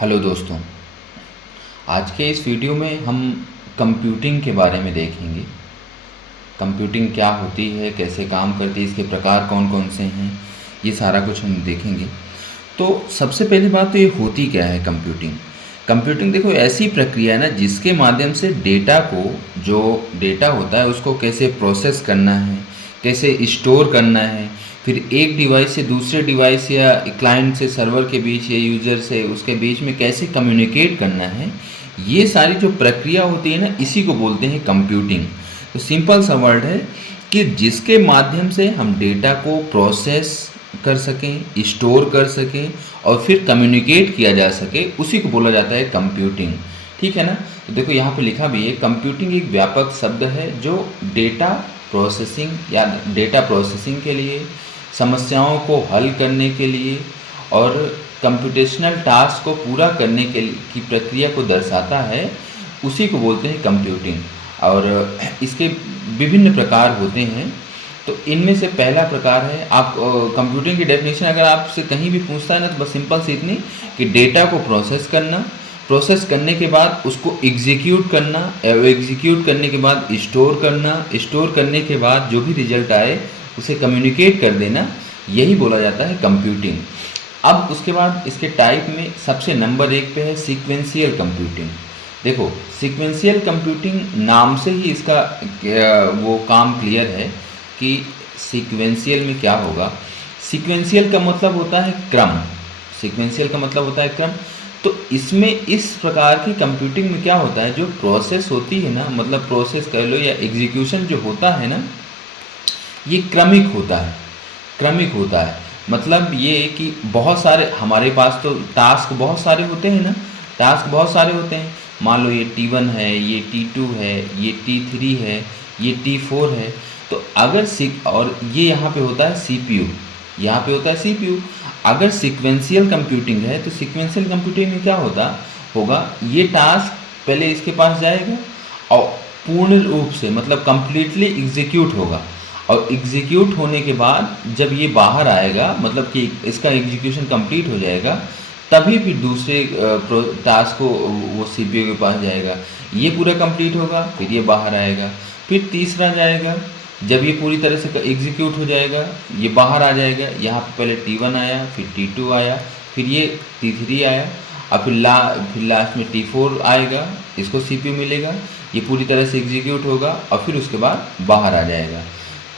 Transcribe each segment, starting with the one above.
Hello दोस्तों, आज के इस वीडियो में हम कंप्यूटिंग के बारे में देखेंगे। कंप्यूटिंग क्या होती है, कैसे काम करती है, इसके प्रकार कौन कौन से हैं, ये सारा कुछ हम देखेंगे। तो सबसे पहली बात तो ये होती क्या है कंप्यूटिंग। कंप्यूटिंग देखो ऐसी प्रक्रिया है ना जिसके माध्यम से डेटा को, जो डेटा होता है उसको कैसे प्रोसेस करना है, कैसे स्टोर करना है, फिर एक डिवाइस से दूसरे डिवाइस या क्लाइंट से सर्वर के बीच या यूज़र से उसके बीच में कैसे कम्युनिकेट करना है, ये सारी जो प्रक्रिया होती है ना, इसी को बोलते हैं कंप्यूटिंग। तो सिंपल सा वर्ड है कि जिसके माध्यम से हम डेटा को प्रोसेस कर सकें, स्टोर कर सकें और फिर कम्युनिकेट किया जा सके, उसी को बोला जाता है कंप्यूटिंग। ठीक है ना। तो देखो यहाँ पे लिखा भी है, कंप्यूटिंग एक व्यापक शब्द है जो डेटा प्रोसेसिंग या डेटा प्रोसेसिंग के लिए, समस्याओं को हल करने के लिए और कंप्यूटेशनल टास्क को पूरा करने के की प्रक्रिया को दर्शाता है, उसी को बोलते हैं कंप्यूटिंग। और इसके विभिन्न प्रकार होते हैं। तो इनमें से पहला प्रकार है, आप कंप्यूटिंग की डेफिनेशन अगर आपसे कहीं भी पूछता है ना, तो बस सिंपल सी इतनी कि डेटा को प्रोसेस करना, प्रोसेस करने के बाद उसको एग्जीक्यूट करना, एग्जीक्यूट करने के बाद स्टोर करना, स्टोर करने के बाद जो भी रिजल्ट आए उसे कम्युनिकेट कर देना, यही बोला जाता है कंप्यूटिंग। अब उसके बाद इसके टाइप में सबसे नंबर 1 पे है सीक्वेंशियल कंप्यूटिंग। देखो सीक्वेंशियल कंप्यूटिंग नाम से ही इसका वो काम क्लियर है कि सीक्वेंशियल में क्या होगा। सीक्वेंशियल का मतलब होता है क्रम, सीक्वेंशियल का मतलब होता है क्रम। तो इसमें इस प्रकार की कंप्यूटिंग में क्या होता है, जो प्रोसेस होती है ना, मतलब प्रोसेस कह लो या एग्जीक्यूशन जो होता है ना, ये क्रमिक होता है। क्रमिक होता है मतलब ये कि बहुत सारे हमारे पास तो टास्क बहुत सारे होते हैं ना, टास्क बहुत सारे होते हैं। मान लो ये T1 है, ये T2 है, ये T3 है, ये T4 है। तो अगर और ये यहाँ पे होता है CPU, यहाँ पे होता है CPU। अगर सीक्वेंशियल कंप्यूटिंग है तो सीक्वेंशियल कंप्यूटिंग में क्या होगा, ये टास्क पहले इसके पास जाएगा और पूर्ण रूप से मतलब कंप्लीटली एग्जीक्यूट होगा, और एग्जीक्यूट होने के बाद जब ये बाहर आएगा, मतलब कि इसका एग्जीक्यूशन कंप्लीट हो जाएगा, तभी फिर दूसरे टास्क को वो CPU के पास जाएगा, ये पूरा कंप्लीट होगा, फिर ये बाहर आएगा, फिर तीसरा जाएगा। जब ये पूरी तरह से एग्जीक्यूट हो जाएगा, ये बाहर आ जाएगा। यहाँ पे पहले T1 आया, फिर T2 आया, फिर ये T3 आया, और फिर लास्ट में T4 आएगा, इसको CPU मिलेगा, ये पूरी तरह से एग्जीक्यूट होगा और फिर उसके बाद बाहर आ जाएगा।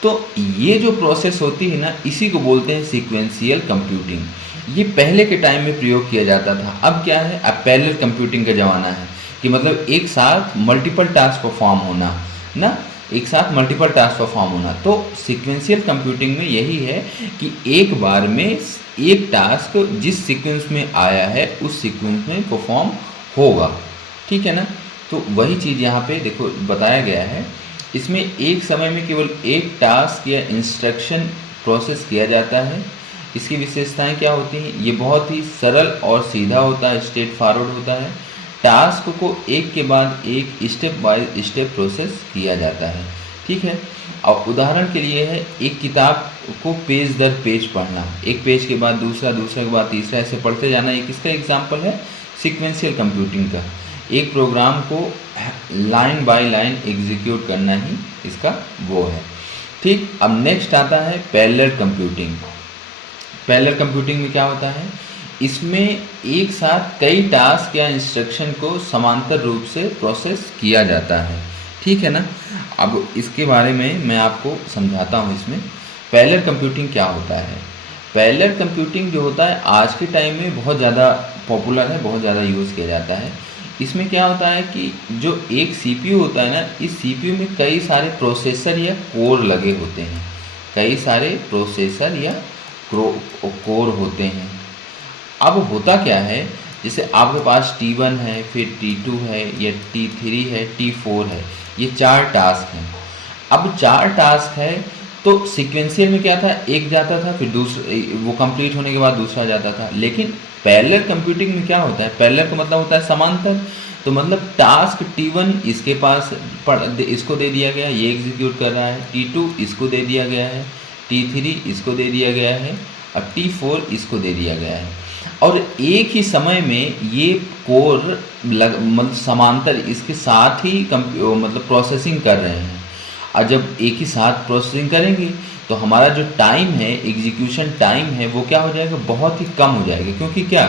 तो ये जो प्रोसेस होती है ना, इसी को बोलते हैं सीक्वेंशियल कंप्यूटिंग। ये पहले के टाइम में प्रयोग किया जाता था। अब क्या है, अब पैरेलल कंप्यूटिंग का ज़माना है कि मतलब एक साथ मल्टीपल टास्क परफॉर्म होना ना, एक साथ मल्टीपल टास्क परफॉर्म होना। तो सीक्वेंशियल कंप्यूटिंग में यही है कि एक बार में एक टास्क जिस सीक्वेंस में आया है उस सीक्वेंस में परफॉर्म होगा। ठीक है ना। तो वही चीज़ यहाँ पे देखो बताया गया है। इसमें एक समय में केवल एक टास्क या इंस्ट्रक्शन प्रोसेस किया जाता है। इसकी विशेषताएं क्या होती हैं, ये बहुत ही सरल और सीधा होता है, स्ट्रेट फॉरवर्ड होता है। टास्क को एक के बाद एक स्टेप बाय स्टेप प्रोसेस किया जाता है। ठीक है। और उदाहरण के लिए है, एक किताब को पेज दर पेज पढ़ना, एक पेज के बाद दूसरा, दूसरे के बाद तीसरा, ऐसे पढ़ते जाना, एक इसका एग्जाम्पल है सीक्वेंशियल कंप्यूटिंग का। एक प्रोग्राम को लाइन बाय लाइन एग्जीक्यूट करना ही इसका वो है। ठीक। अब नेक्स्ट आता है पैरेलल कंप्यूटिंग। पैरेलल कंप्यूटिंग में क्या होता है, इसमें एक साथ कई टास्क या इंस्ट्रक्शन को समांतर रूप से प्रोसेस किया जाता है। ठीक है ना। अब इसके बारे में मैं आपको समझाता हूँ। इसमें पैरेलल कंप्यूटिंग क्या होता है। पैरेलल कंप्यूटिंग जो होता है आज के टाइम में बहुत ज़्यादा पॉपुलर है, बहुत ज़्यादा यूज़ किया जाता है। इसमें क्या होता है कि जो एक CPU होता है ना, इस CPU में कई सारे प्रोसेसर या कोर लगे होते हैं, कई सारे प्रोसेसर या कोर होते हैं। अब होता क्या है, जैसे आपके पास T1 है, फिर T2 है, या T3 है, T4 है, ये 4 टास्क हैं। अब 4 टास्क है तो सीक्वेंशियल में क्या था, एक जाता था, फिर दूसरा, वो कंप्लीट होने के बाद दूसरा जाता था। लेकिन पैरेलल कंप्यूटिंग में क्या होता है, पैरेलल का मतलब होता है समांतर। तो मतलब टास्क T1 इसके पास इसको दे दिया गया, ये एग्जीक्यूट कर रहा है, T2 इसको दे दिया गया है, T3 इसको दे दिया गया है, और T4 इसको दे दिया गया है। और एक ही समय में ये कोर मतलब समांतर इसके साथ ही मतलब प्रोसेसिंग कर रहे हैं। और जब एक ही साथ प्रोसेसिंग करेंगे तो हमारा जो टाइम है, एग्जीक्यूशन टाइम है, वो क्या हो जाएगा, बहुत ही कम हो जाएगा। क्योंकि क्या,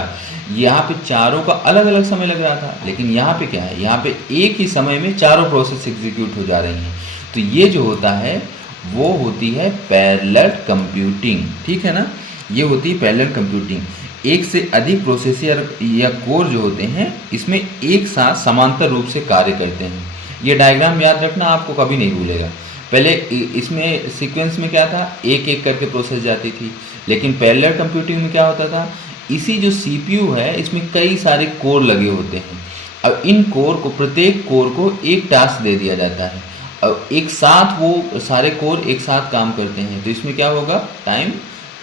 यहाँ पे चारों का अलग अलग समय लग रहा था, लेकिन यहाँ पे क्या है, यहाँ पे एक ही समय में चारों प्रोसेस एग्जीक्यूट हो जा रही हैं। तो ये जो होता है वो होती है पैरेलल कंप्यूटिंग, ठीक है ना। ये होती है पैरेलल कंप्यूटिंग। एक से अधिक प्रोसेसर या कोर जो होते हैं इसमें एक साथ समांतर रूप से कार्य करते हैं। ये डायग्राम याद रखना, आपको कभी नहीं भूलेगा। पहले इसमें सीक्वेंस में क्या था, एक एक करके प्रोसेस जाती थी, लेकिन पैरेलल कंप्यूटिंग में क्या होता था, इसी जो सीपीयू है इसमें कई सारे कोर लगे होते हैं। अब इन कोर को, प्रत्येक कोर को एक टास्क दे दिया जाता है और एक साथ वो सारे कोर एक साथ काम करते हैं। तो इसमें क्या होगा, टाइम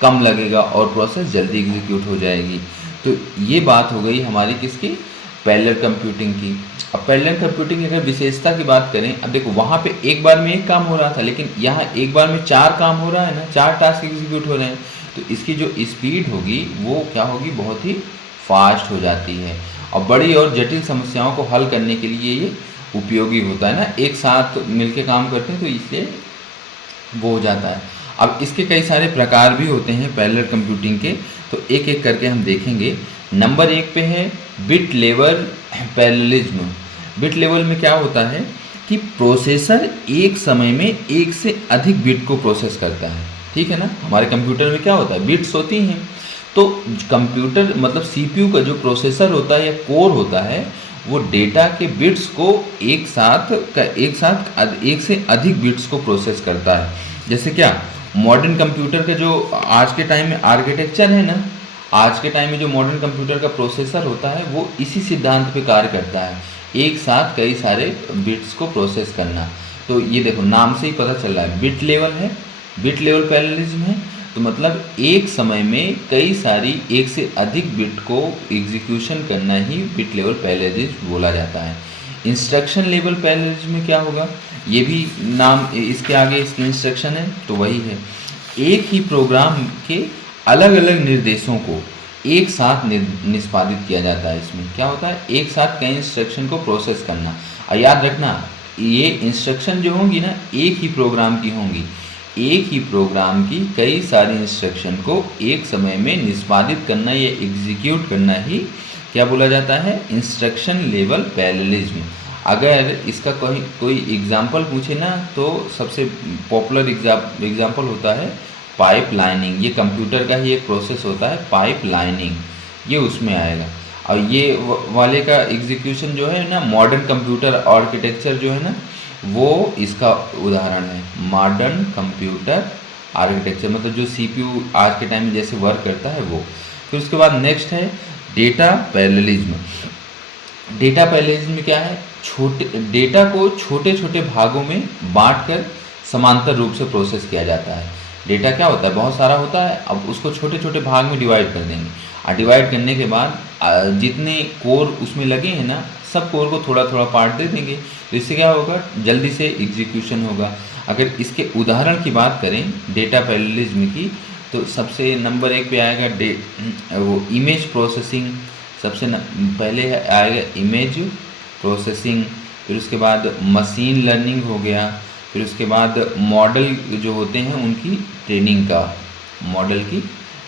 कम लगेगा और प्रोसेस जल्दी एग्जीक्यूट हो जाएगी। तो ये बात हो गई हमारी किसकी, पैरेलल कंप्यूटिंग की। अब पैरेलल कंप्यूटिंग अगर विशेषता की बात करें, अब देखो वहाँ पे एक बार में एक काम हो रहा था, लेकिन यहाँ एक बार में चार काम हो रहा है ना, चार टास्क एग्जीक्यूट हो रहे हैं। तो इसकी जो स्पीड होगी वो क्या होगी, बहुत ही फास्ट हो जाती है और बड़ी और जटिल समस्याओं को हल करने के लिए ये उपयोगी होता है ना। एक साथ मिलके काम करते हैं तो इसलिए वो हो जाता है। अब इसके कई सारे प्रकार भी होते हैं पैरेलल कंप्यूटिंग के, तो एक एक करके हम देखेंगे। नंबर 1 पे है bit level parallelism. Bit level में क्या होता है कि प्रोसेसर एक समय में एक से अधिक बिट को प्रोसेस करता है, ठीक है ना। हमारे कंप्यूटर में क्या होता है, बिट्स होती हैं। तो कंप्यूटर मतलब सीपीयू का जो प्रोसेसर होता है या कोर होता है, वो डेटा के बिट्स को एक से अधिक बिट्स को प्रोसेस करता है। जैसे क्या, मॉडर्न कंप्यूटर का जो आज के टाइम में आर्किटेक्चर है ना, आज के टाइम में जो मॉडर्न कंप्यूटर का प्रोसेसर होता है वो इसी सिद्धांत पे कार्य करता है, एक साथ कई सारे बिट्स को प्रोसेस करना। तो ये देखो नाम से ही पता चल रहा है, बिट लेवल है, बिट लेवल पैरेललिज्म है। तो मतलब एक समय में कई सारी एक से अधिक बिट को एग्जीक्यूशन करना ही बिट लेवल पैरेललिज्म बोला जाता है। इंस्ट्रक्शन लेवल पैरेललिज्म में क्या होगा, ये भी नाम इसके आगे इसकी इंस्ट्रक्शन है तो वही है। एक ही प्रोग्राम के अलग अलग निर्देशों को एक साथ निष्पादित किया जाता है। इसमें क्या होता है, एक साथ कई इंस्ट्रक्शन को प्रोसेस करना। और याद रखना, ये इंस्ट्रक्शन जो होंगी ना, एक ही प्रोग्राम की होंगी, एक ही प्रोग्राम की कई सारी इंस्ट्रक्शन को एक समय में निष्पादित करना या एग्जीक्यूट करना ही क्या बोला जाता है, इंस्ट्रक्शन लेवल पैरेललिज्म। अगर इसका कोई एग्जाम्पल पूछे ना, तो सबसे पॉपुलर एग्जाम्पल होता है पाइपलाइनिंग। ये कंप्यूटर का ही एक प्रोसेस होता है पाइपलाइनिंग, ये उसमें आएगा। और ये वाले का एग्जीक्यूशन जो है ना, मॉडर्न कंप्यूटर आर्किटेक्चर जो है ना, वो इसका उदाहरण है। मॉडर्न कंप्यूटर आर्किटेक्चर मतलब जो सीपीयू आज के टाइम में जैसे वर्क करता है वो। फिर उसके बाद नेक्स्ट है डेटा पैरेललिज्म। डेटा पैरेललिज्म में क्या है, डेटा को छोटे छोटे भागों में बांटकर समांतर रूप से प्रोसेस किया जाता है। डेटा क्या होता है, बहुत सारा होता है, अब उसको छोटे छोटे भाग में डिवाइड कर देंगे और डिवाइड करने के बाद जितने कोर उसमें लगे हैं ना, सब कोर को थोड़ा थोड़ा पार्ट दे देंगे। तो इससे क्या होगा, जल्दी से एग्जीक्यूशन होगा। अगर इसके उदाहरण की बात करें डेटा पैरेललिज्म की, तो सबसे नंबर 1 पे आएगा वो इमेज प्रोसेसिंग। सबसे पहले आएगा इमेज प्रोसेसिंग, फिर उसके बाद मशीन लर्निंग हो गया, फिर उसके बाद मॉडल जो होते हैं उनकी ट्रेनिंग का, मॉडल की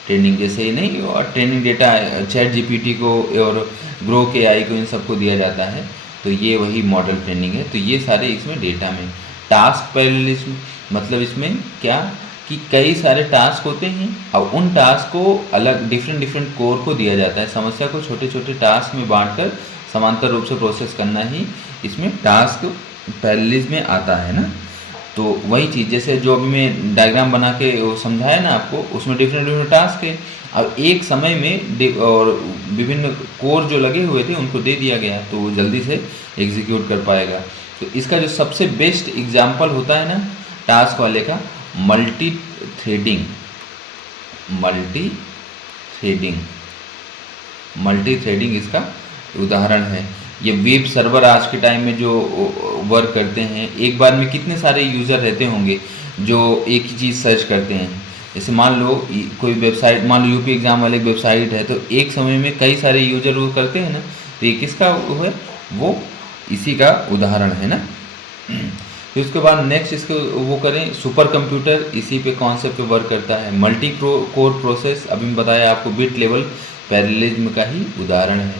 ट्रेनिंग, जैसे ही नहीं और ट्रेनिंग डेटा चैट जीपीटी को और ग्रोक एआई को इन सबको दिया जाता है, तो ये वही मॉडल ट्रेनिंग है। तो ये सारे इसमें डेटा में। टास्क पैरेललिज्म मतलब इसमें क्या कि कई सारे टास्क होते हैं और उन टास्क को अलग डिफरेंट कोर को दिया जाता है। समस्या को छोटे छोटे टास्क में बांटकर समांतर रूप से प्रोसेस करना ही इसमें टास्क पैरेललिज्म में आता है ना। तो वही चीज़ जैसे जो अभी मैं डायग्राम बना के वो समझाया ना आपको, उसमें डिफरेंट टास्क है और एक समय में और विभिन्न कोर जो लगे हुए थे उनको दे दिया गया, तो वो जल्दी से एग्जीक्यूट कर पाएगा। तो इसका जो सबसे बेस्ट एग्जाम्पल होता है ना टास्क वाले का, मल्टी थ्रेडिंग इसका उदाहरण है। ये वेब सर्वर आज के टाइम में जो वर्क करते हैं, एक बार में कितने सारे यूज़र रहते होंगे जो एक ही चीज़ सर्च करते हैं, जैसे मान लो कोई वेबसाइट, मान लो यूपी एग्ज़ाम वाले वेबसाइट है, तो एक समय में कई सारे यूजर वो करते हैं ना, तो ये किसका वो है, वो इसी का उदाहरण है ना। फिर उसके बाद नेक्स्ट इसको वो करें, सुपर कंप्यूटर इसी पे कॉन्सेप्ट पे वर्क करता है। मल्टी कोर प्रोसेस, अभी मैं बताया आपको, बिट लेवल पैरेललिज्म का ही उदाहरण है।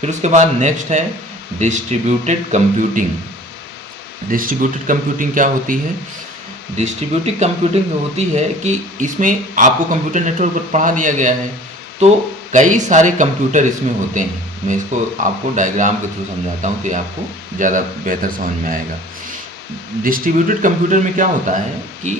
फिर उसके बाद नेक्स्ट है डिस्ट्रीब्यूटेड कंप्यूटिंग। डिस्ट्रीब्यूटेड कंप्यूटिंग क्या होती है? डिस्ट्रीब्यूटेड कंप्यूटिंग होती है कि इसमें आपको कंप्यूटर नेटवर्क पर पढ़ा दिया गया है, तो कई सारे कंप्यूटर इसमें होते हैं। मैं इसको आपको डायग्राम के थ्रू समझाता हूँ तो ये आपको ज़्यादा बेहतर समझ में आएगा। डिस्ट्रीब्यूटेड कंप्यूटर में क्या होता है कि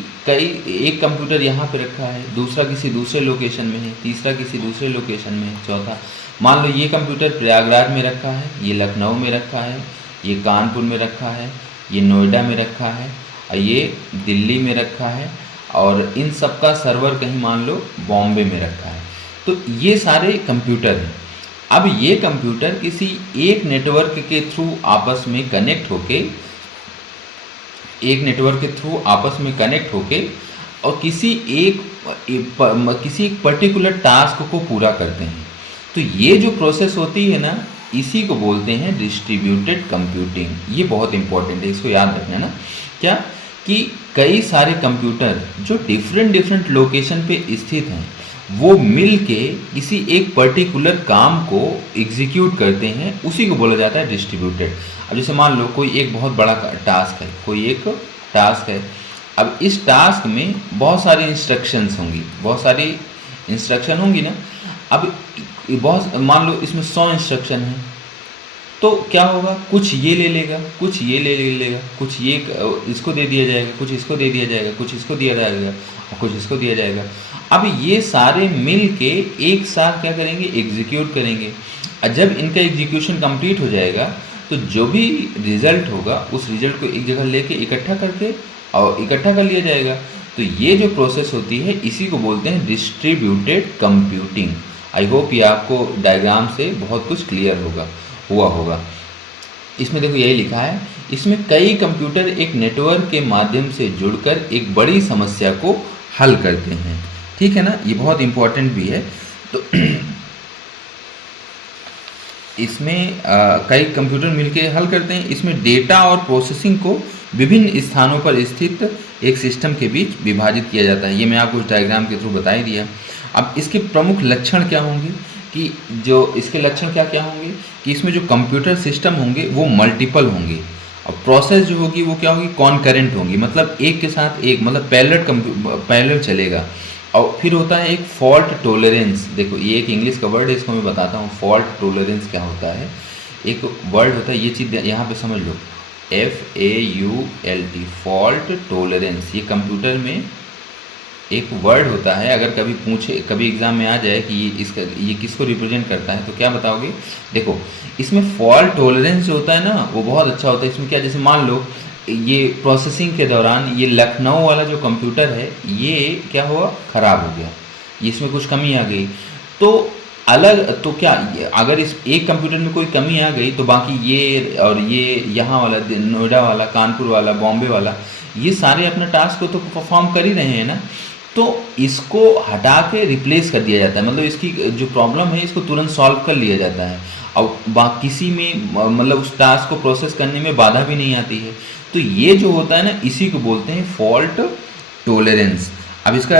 एक कंप्यूटर यहाँ पे रखा है, दूसरा किसी दूसरे लोकेशन में है, तीसरा किसी दूसरे लोकेशन में है, चौथा, मान लो ये कंप्यूटर प्रयागराज में रखा है, ये लखनऊ में रखा है, ये कानपुर में रखा है, ये नोएडा में रखा है, और ये दिल्ली में रखा है, और इन सब का सर्वर कहीं मान लो बॉम्बे में रखा है। तो ये सारे कंप्यूटर हैं। अब ये कंप्यूटर किसी एक नेटवर्क के थ्रू आपस में कनेक्ट होके और किसी एक पर्टिकुलर टास्क को पूरा करते हैं। तो ये जो प्रोसेस होती है ना, इसी को बोलते हैं डिस्ट्रीब्यूटेड कंप्यूटिंग। ये बहुत इंपॉर्टेंट है, इसको याद रखना ना। क्या कि कई सारे कंप्यूटर जो डिफरेंट लोकेशन पे स्थित हैं, वो मिल के किसी एक पर्टिकुलर काम को एग्जीक्यूट करते हैं, उसी को बोला जाता है डिस्ट्रीब्यूटेड। अब जैसे मान लो कोई एक बहुत बड़ा टास्क है, अब इस टास्क में बहुत सारी इंस्ट्रक्शंस होंगी ना। अब मान लो इसमें 100 इंस्ट्रक्शन है, तो क्या होगा, कुछ ये ले लेगा, कुछ ये ले लेगा, कुछ ये इसको दे दिया जाएगा, कुछ इसको दे दिया जाएगा, कुछ इसको दिया जाएगा और कुछ इसको दिया जाएगा। अब ये सारे मिल के एक साथ क्या करेंगे, एग्जीक्यूट करेंगे। और जब इनका एग्जीक्यूशन कंप्लीट हो जाएगा, तो जो भी रिजल्ट होगा उस रिजल्ट को एक जगह लेके इकट्ठा कर लिया जाएगा। तो ये जो प्रोसेस होती है, इसी को बोलते हैं डिस्ट्रीब्यूटेड कंप्यूटिंग। आई होप ये आपको डायग्राम से बहुत कुछ क्लियर हुआ होगा। इसमें देखो यही लिखा है, इसमें कई कंप्यूटर एक नेटवर्क के माध्यम से जुड़कर एक बड़ी समस्या को हल करते हैं। ठीक है ना, ये बहुत इम्पोर्टेंट भी है। तो इसमें कई कंप्यूटर मिलकर हल करते हैं। इसमें डेटा और प्रोसेसिंग को विभिन्न स्थानों पर स्थित एक सिस्टम के बीच विभाजित किया जाता है। ये मैं आपको इस डायग्राम के थ्रू बता ही दिया। अब इसके प्रमुख लक्षण क्या होंगे कि कि इसमें जो कंप्यूटर सिस्टम होंगे वो मल्टीपल होंगे, और प्रोसेस जो होगी वो क्या होगी, कॉन्करेंट होंगी, मतलब एक के साथ एक, मतलब पैरेलल चलेगा। और फिर होता है एक फॉल्ट टॉलरेंस। देखो ये एक इंग्लिश का वर्ड है, इसको मैं बताता हूँ। फॉल्ट टॉलरेंस क्या होता है, एक वर्ड होता है, ये चीज़ यहाँ पे समझ लो, FAULT, फॉल्ट टॉलरेंस। ये कंप्यूटर में एक वर्ड होता है। अगर कभी एग्जाम में आ जाए कि ये किसको रिप्रेजेंट करता है, तो क्या बताओगे? देखो इसमें फॉल्ट टॉलरेंस जो होता है ना, वो बहुत अच्छा होता है। इसमें क्या, जैसे मान लो ये प्रोसेसिंग के दौरान ये लखनऊ वाला जो कंप्यूटर है, ये क्या हुआ, ख़राब हो गया, इसमें कुछ कमी आ गई, तो क्या अगर इस एक कंप्यूटर में कोई कमी आ गई, तो बाकी ये और ये यहाँ वाला, नोएडा वाला, कानपुर वाला, बॉम्बे वाला, ये सारे अपने टास्क को तो परफॉर्म कर ही रहे हैं ना। तो इसको हटा के रिप्लेस कर दिया जाता है, मतलब इसकी जो प्रॉब्लम है इसको तुरंत सॉल्व कर लिया जाता है, और किसी में मतलब उस टास्क को प्रोसेस करने में बाधा भी नहीं आती है। तो ये जो होता है ना, इसी को बोलते हैं फॉल्ट टॉलरेंस। अब इसका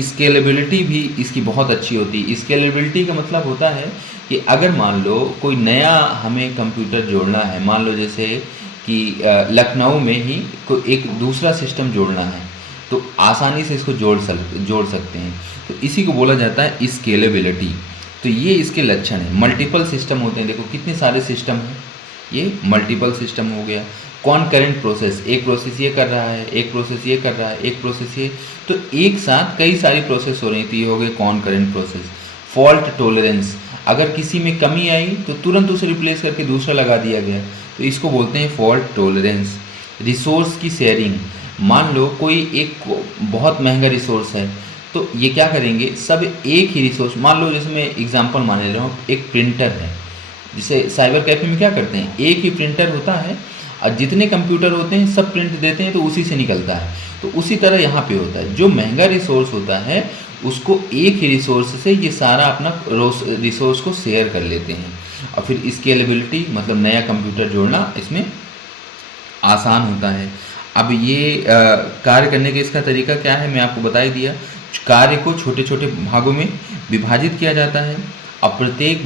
स्केलेबिलिटी भी इसकी बहुत अच्छी होती है। स्केलेबिलिटी का मतलब होता है कि अगर मान लो कोई नया हमें कंप्यूटर जोड़ना है, मान लो जैसे कि लखनऊ में ही कोई एक दूसरा सिस्टम जोड़ना है, तो आसानी से इसको जोड़ सकते हैं। तो इसी को बोला जाता है स्केलेबिलिटी। तो ये इसके लक्षण है। मल्टीपल सिस्टम होते हैं, देखो कितने सारे सिस्टम हैं, ये मल्टीपल सिस्टम हो गया। कॉन्करेंट प्रोसेस, एक प्रोसेस ये कर रहा है, एक प्रोसेस ये कर रहा है, एक प्रोसेस ये, तो एक साथ कई सारी प्रोसेस हो रही थी, ये हो गए कॉन्करेंट प्रोसेस। फॉल्ट टॉलरेंस, अगर किसी में कमी आई तो तुरंत उसे रिप्लेस करके दूसरा लगा दिया गया, तो इसको बोलते हैं फॉल्ट टॉलरेंस। रिसोर्स की शेयरिंग, मान लो कोई एक बहुत महंगा रिसोर्स है, तो ये क्या करेंगे, सब एक ही रिसोर्स, मान लो जैसे मैं एग्जांपल मान ले रहा हूँ, एक प्रिंटर है, जिसे साइबर कैफे में क्या करते हैं, एक ही प्रिंटर होता है और जितने कंप्यूटर होते हैं सब प्रिंट देते हैं, तो उसी से निकलता है। तो उसी तरह यहाँ पे होता है, जो महंगा रिसोर्स होता है उसको एक ही रिसोर्स से ये सारा अपना रिसोर्स को शेयर कर लेते हैं, और फिर स्केलेबिलिटी मतलब नया कंप्यूटर जोड़ना इसमें आसान होता है। अब ये कार्य करने का इसका तरीका क्या है, मैं आपको बता ही दिया। कार्य को छोटे छोटे भागों में विभाजित किया जाता है, और प्रत्येक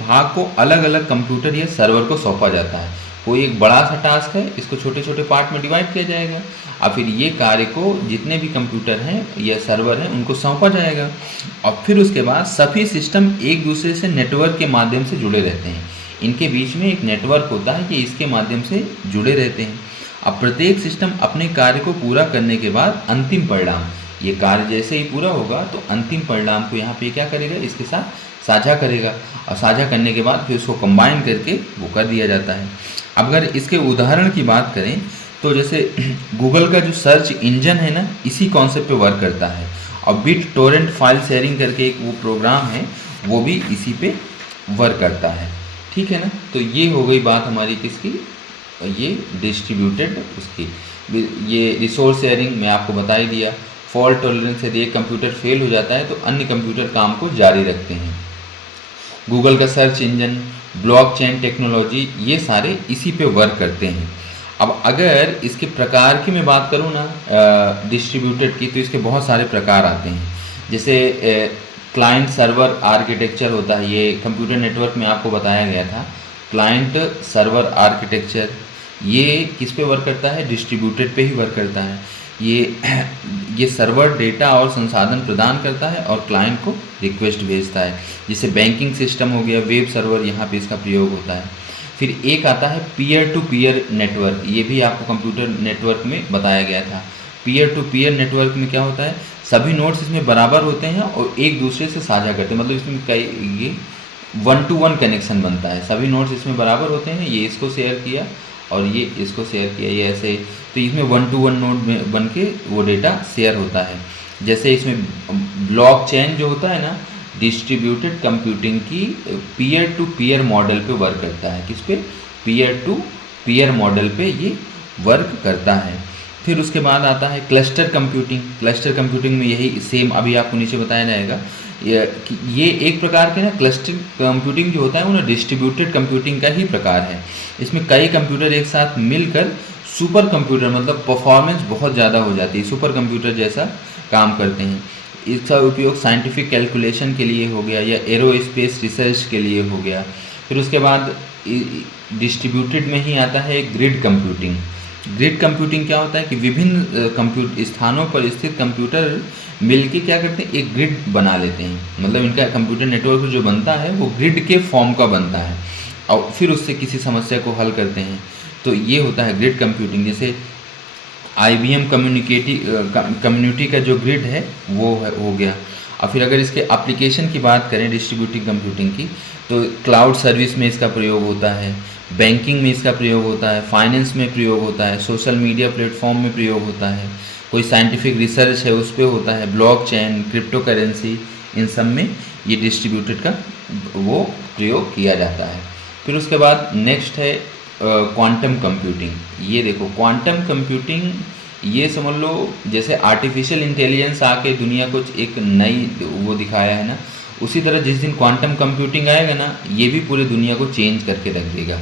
भाग को अलग अलग कंप्यूटर या सर्वर को सौंपा जाता है। कोई एक बड़ा सा टास्क है, इसको छोटे छोटे पार्ट में डिवाइड किया जाएगा, और फिर ये कार्य को जितने भी कंप्यूटर हैं या सर्वर हैं उनको सौंपा जाएगा, और फिर उसके बाद सभी सिस्टम एक दूसरे से नेटवर्क के माध्यम से जुड़े रहते हैं। इनके बीच में एक नेटवर्क होता है कि इसके माध्यम से जुड़े रहते हैं। अब प्रत्येक सिस्टम अपने कार्य को पूरा करने के बाद अंतिम परिणाम, ये कार्य जैसे ही पूरा होगा तो अंतिम परिणाम को यहाँ पे क्या करेगा, इसके साथ साझा करेगा, और साझा करने के बाद फिर उसको कंबाइन करके वो कर दिया जाता है। अब अगर इसके उदाहरण की बात करें तो जैसे गूगल का जो सर्च इंजन है ना, इसी कॉन्सेप्ट पे वर्क करता है, और बिट टोरेंट फाइल शेयरिंग करके एक वो प्रोग्राम है, वो भी इसी पे वर्क करता है। ठीक है ना, तो ये हो गई बात हमारी किसकी, ये डिस्ट्रीब्यूटेड उसकी। ये रिसोर्स शेयरिंग मैं आपको बता ही दिया। फॉल्ट टॉलरेंस, यदि एक कंप्यूटर फेल हो जाता है तो अन्य कंप्यूटर काम को जारी रखते हैं। गूगल का सर्च इंजन, ब्लॉकचेन टेक्नोलॉजी, ये सारे इसी पे वर्क करते हैं। अब अगर इसके प्रकार की मैं बात करूँ ना डिस्ट्रीब्यूटेड की, तो इसके बहुत सारे प्रकार आते हैं। जैसे क्लाइंट सर्वर आर्किटेक्चर होता है, ये कंप्यूटर नेटवर्क में आपको बताया गया था। क्लाइंट सर्वर आर्किटेक्चर ये किस पे वर्क करता है, डिस्ट्रीब्यूटेड पे ही वर्क करता है। ये सर्वर डेटा और संसाधन प्रदान करता है और क्लाइंट को रिक्वेस्ट भेजता है। जैसे बैंकिंग सिस्टम हो गया, वेब सर्वर, यहाँ पे इसका प्रयोग होता है। फिर एक आता है पीयर टू पीयर नेटवर्क, ये भी आपको कंप्यूटर नेटवर्क में बताया गया था। पीयर टू पीयर नेटवर्क में क्या होता है, सभी नोड्स इसमें बराबर होते हैं और एक दूसरे से साझा करते हैं, मतलब इसमें कई ये 1-to-1 कनेक्शन बनता है। सभी नोड्स इसमें बराबर होते हैं, ये इसको शेयर किया और ये इसको शेयर किया, ये ऐसे, तो इसमें 1-to-1 नोड में बन के वो डेटा शेयर होता है। जैसे इसमें ब्लॉकचेन जो होता है ना, डिस्ट्रीब्यूटेड कंप्यूटिंग की पीयर टू पीयर मॉडल पे वर्क करता है। किस पे, पीयर टू पीयर मॉडल पे ये वर्क करता है। फिर उसके बाद आता है क्लस्टर कंप्यूटिंग। क्लस्टर कंप्यूटिंग में यही सेम अभी आपको नीचे बताया जाएगा। ये एक प्रकार के ना क्लस्टर कंप्यूटिंग जो होता है वो ना डिस्ट्रीब्यूटेड कंप्यूटिंग का ही प्रकार है। इसमें कई कंप्यूटर एक साथ मिलकर सुपर कंप्यूटर, मतलब परफॉर्मेंस बहुत ज़्यादा हो जाती है, सुपर कंप्यूटर जैसा काम करते हैं। इसका उपयोग साइंटिफिक कैलकुलेशन के लिए हो गया या एरोस्पेस रिसर्च के लिए हो गया। फिर उसके बाद डिस्ट्रीब्यूटेड में ही आता है ग्रिड कंप्यूटिंग। ग्रिड कंप्यूटिंग क्या होता है कि विभिन्न स्थानों पर स्थित कंप्यूटर मिलके क्या करते हैं, एक ग्रिड बना लेते हैं। मतलब इनका कंप्यूटर नेटवर्क जो बनता है वो ग्रिड के फॉर्म का बनता है और फिर उससे किसी समस्या को हल करते हैं। तो ये होता है ग्रिड कंप्यूटिंग। जैसे IBM कम्युनिटी का जो ग्रिड है वो हो गया। और फिर अगर इसके एप्लीकेशन की बात करें डिस्ट्रीब्यूटेड कंप्यूटिंग की, तो क्लाउड सर्विस में इसका प्रयोग होता है, बैंकिंग में इसका प्रयोग होता है, फाइनेंस में प्रयोग होता है, सोशल मीडिया प्लेटफॉर्म में प्रयोग होता है, कोई साइंटिफिक रिसर्च है उस पर होता है, ब्लॉकचेन, क्रिप्टो करेंसी, इन सब में ये डिस्ट्रीब्यूटेड का वो प्रयोग किया जाता है। फिर उसके बाद नेक्स्ट है क्वांटम कंप्यूटिंग। ये देखो क्वांटम कंप्यूटिंग, ये समझ लो जैसे आर्टिफिशियल इंटेलिजेंस आके दुनिया को एक नई वो दिखाया है ना, उसी तरह जिस दिन क्वांटम कंप्यूटिंग आएगा ना, ये भी पूरी दुनिया को चेंज करके रख देगा।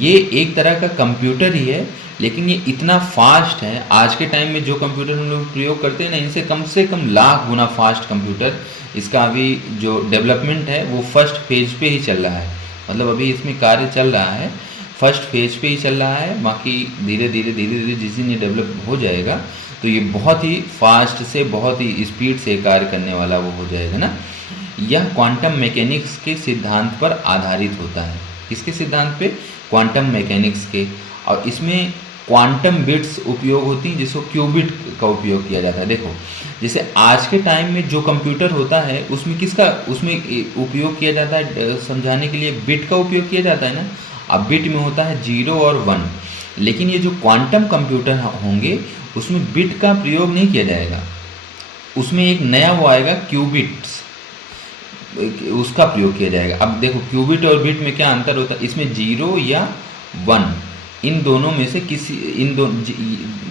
ये एक तरह का कंप्यूटर ही है, लेकिन ये इतना फास्ट है, आज के टाइम में जो कंप्यूटर हम लोग प्रयोग करते हैं ना, इनसे कम लाख गुना फास्ट कंप्यूटर। इसका अभी जो डेवलपमेंट है वो फर्स्ट फेज पे ही चल रहा है, मतलब अभी इसमें कार्य चल रहा है, फर्स्ट फेज पे ही चल रहा है। बाकी धीरे धीरे जिस दिन ये डेवलप हो जाएगा तो ये बहुत ही फास्ट से, बहुत ही स्पीड से कार्य करने वाला वो हो जाएगा ना। यह क्वांटम मैकेनिक्स के सिद्धांत पर आधारित होता है। किसके सिद्धांत पे, क्वांटम मैकेनिक्स के। और इसमें क्वांटम बिट्स उपयोग होती हैं, जिसको क्यूबिट का उपयोग किया जाता है। देखो जैसे आज के टाइम में जो कंप्यूटर होता है उसमें उसमें उपयोग किया जाता है, समझाने के लिए बिट का उपयोग किया जाता है ना। अब बिट में होता है 0 और 1, लेकिन ये जो क्वांटम कंप्यूटर होंगे उसमें बिट का प्रयोग नहीं किया जाएगा, उसमें एक नया वो आएगा क्यूबिट्स, उसका प्रयोग किया जाएगा। अब देखो क्यूबिट और बिट में क्या अंतर होता है, इसमें 0 या 1 इन दोनों में से किसी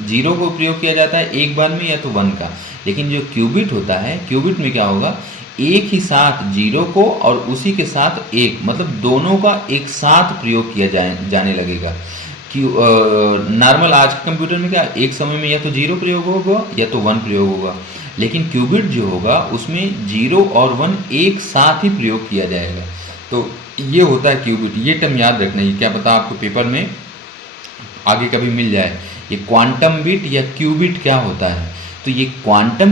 जीरो को प्रयोग किया जाता है एक बार में या तो 1 का। लेकिन जो क्यूबिट होता है, क्यूबिट में क्या होगा, एक ही साथ जीरो को और उसी के साथ एक, मतलब दोनों का एक साथ प्रयोग किया जाने लगेगा। नॉर्मल आज के कंप्यूटर में क्या एक समय में या तो जीरो प्रयोग होगा या तो 1 प्रयोग होगा, लेकिन क्यूबिट जो होगा उसमें जीरो और 1 एक साथ ही प्रयोग किया जाएगा। तो ये होता है क्यूबिट। ये टर्म याद रखना, ये क्या पता आपको पेपर में आगे कभी मिल जाए। ये क्वांटम बिट या क्यूबिट क्या होता है, तो ये क्वांटम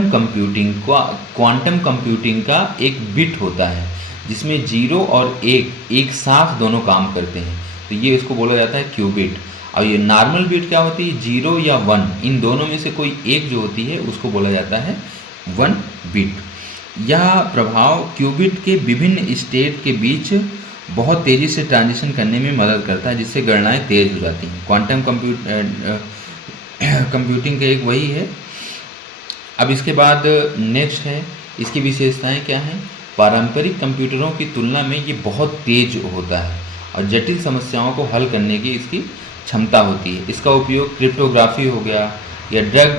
कंप्यूटिंग का एक बिट होता है जिसमें जीरो और एक साथ दोनों काम करते हैं, तो ये इसको बोला जाता है क्यूबिट। और ये नॉर्मल बिट क्या होती है, जीरो या 1, इन दोनों में से कोई एक जो होती है उसको बोला जाता है 1 बिट। यह प्रभाव क्यूबिट के विभिन्न स्टेट के बीच बहुत तेज़ी से ट्रांजिशन करने में मदद करता है, जिससे गणनाएं तेज़ हो जाती हैं। क्वांटम कंप्यूटिंग का एक वही है। अब इसके बाद नेक्स्ट है, इसकी विशेषताएं क्या हैं। पारंपरिक कंप्यूटरों की तुलना में ये बहुत तेज होता है और जटिल समस्याओं को हल करने की इसकी क्षमता होती है। इसका उपयोग क्रिप्टोग्राफी हो गया या ड्रग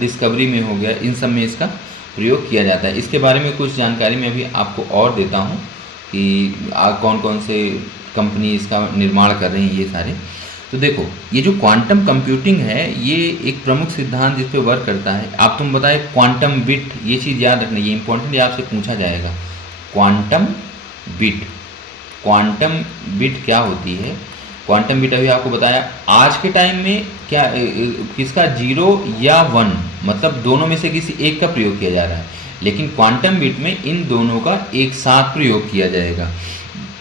डिस्कवरी में हो गया, इन सब में इसका प्रयोग किया जाता है। इसके बारे में कुछ जानकारी मैं अभी आपको और देता हूँ कि कौन कौन से कंपनी इसका निर्माण कर रही हैं ये सारे। तो देखो, ये जो क्वांटम कंप्यूटिंग है ये एक प्रमुख सिद्धांत जिस पे वर्क करता है। आप तुम बताए क्वांटम बिट, ये चीज़ याद रखना, ये इंपॉर्टेंट, ये आपसे पूछा जाएगा। क्वांटम बिट क्या होती है। क्वांटम बिट अभी आपको बताया। आज के टाइम में क्या किसका, जीरो या 1, मतलब दोनों में से किसी एक का प्रयोग किया जा रहा है, लेकिन क्वांटम बिट में इन दोनों का एक साथ प्रयोग किया जाएगा।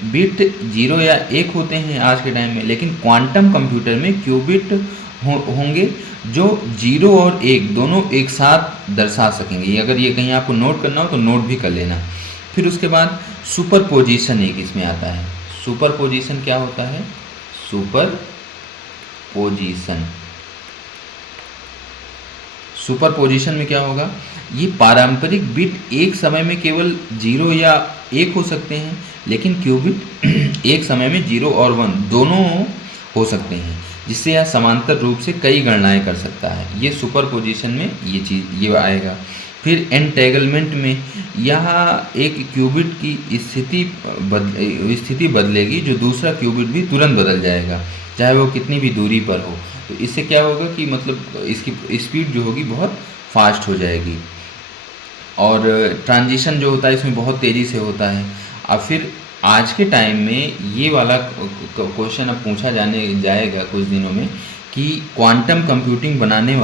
बिट जीरो या 1 होते हैं आज के टाइम में, लेकिन क्वांटम कंप्यूटर में क्यूबिट होंगे जो जीरो और 1 दोनों एक साथ दर्शा सकेंगे। अगर ये कहीं आपको नोट करना हो तो नोट भी कर लेना। फिर उसके बाद सुपरपोजिशन एक इसमें आता है। सुपरपोजिशन क्या होता है, सुपरपोजिशन में क्या होगा, ये पारंपरिक बिट एक समय में केवल 0 या 1 हो सकते हैं, लेकिन क्यूबिट एक समय में 0 और 1 दोनों हो सकते हैं, जिससे यह समांतर रूप से कई गणनाएं कर सकता है। ये सुपरपोजिशन में ये आएगा। फिर एंटेगलमेंट में यहाँ एक क्यूबिट की स्थिति बदलेगी जो दूसरा क्यूबिट भी तुरंत बदल जाएगा, चाहे वो कितनी भी दूरी पर हो। तो इससे क्या होगा कि मतलब इसकी स्पीड जो होगी बहुत फास्ट हो जाएगी और ट्रांजिशन जो होता है इसमें बहुत तेज़ी से होता है। अब फिर आज के टाइम में ये वाला क्वेश्चन अब पूछा जाएगा कुछ दिनों में कि क्वांटम कंप्यूटर बनाने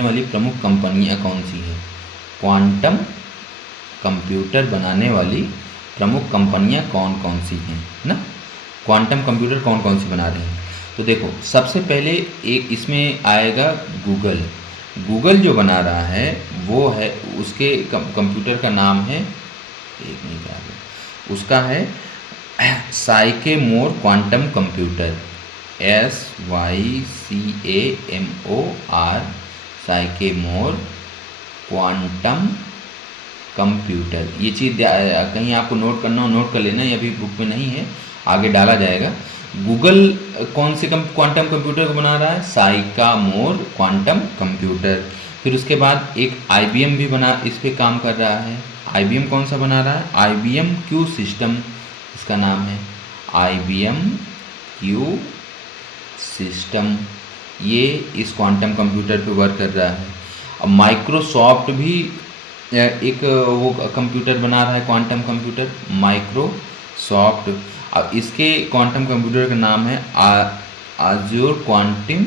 वाली प्रमुख कंपनियां कौन सी हैं। क्वांटम कंप्यूटर बनाने वाली प्रमुख कंपनियां कौन कौन सी हैं ना, क्वांटम कंप्यूटर कौन कौन सी बना रही हैं। तो देखो, सबसे पहले एक इसमें आएगा गूगल जो बना रहा है वो है, उसके कंप्यूटर का नाम है, एक मिनट आगे, उसका है sycamore quantum computer, SYCAMOR, sycamore quantum computer. ये चीज़ कहीं आपको नोट करना हो नोट कर लेना, ये अभी बुक में नहीं है, आगे डाला जाएगा। गूगल कौन से क्वांटम कंप्यूटर को बना रहा है, साइकामोर क्वांटम कंप्यूटर। फिर उसके बाद एक IBM भी इस पर काम कर रहा है। IBM कौन सा बना रहा है, IBM Q सिस्टम इसका नाम है, IBM Q सिस्टम, ये इस क्वांटम कंप्यूटर पे वर्क कर रहा है। अब माइक्रोसॉफ्ट भी एक वो कंप्यूटर बना रहा है, क्वांटम कंप्यूटर, माइक्रोसॉफ्ट। अब इसके क्वांटम कंप्यूटर का नाम है आज़ूर क्वांटम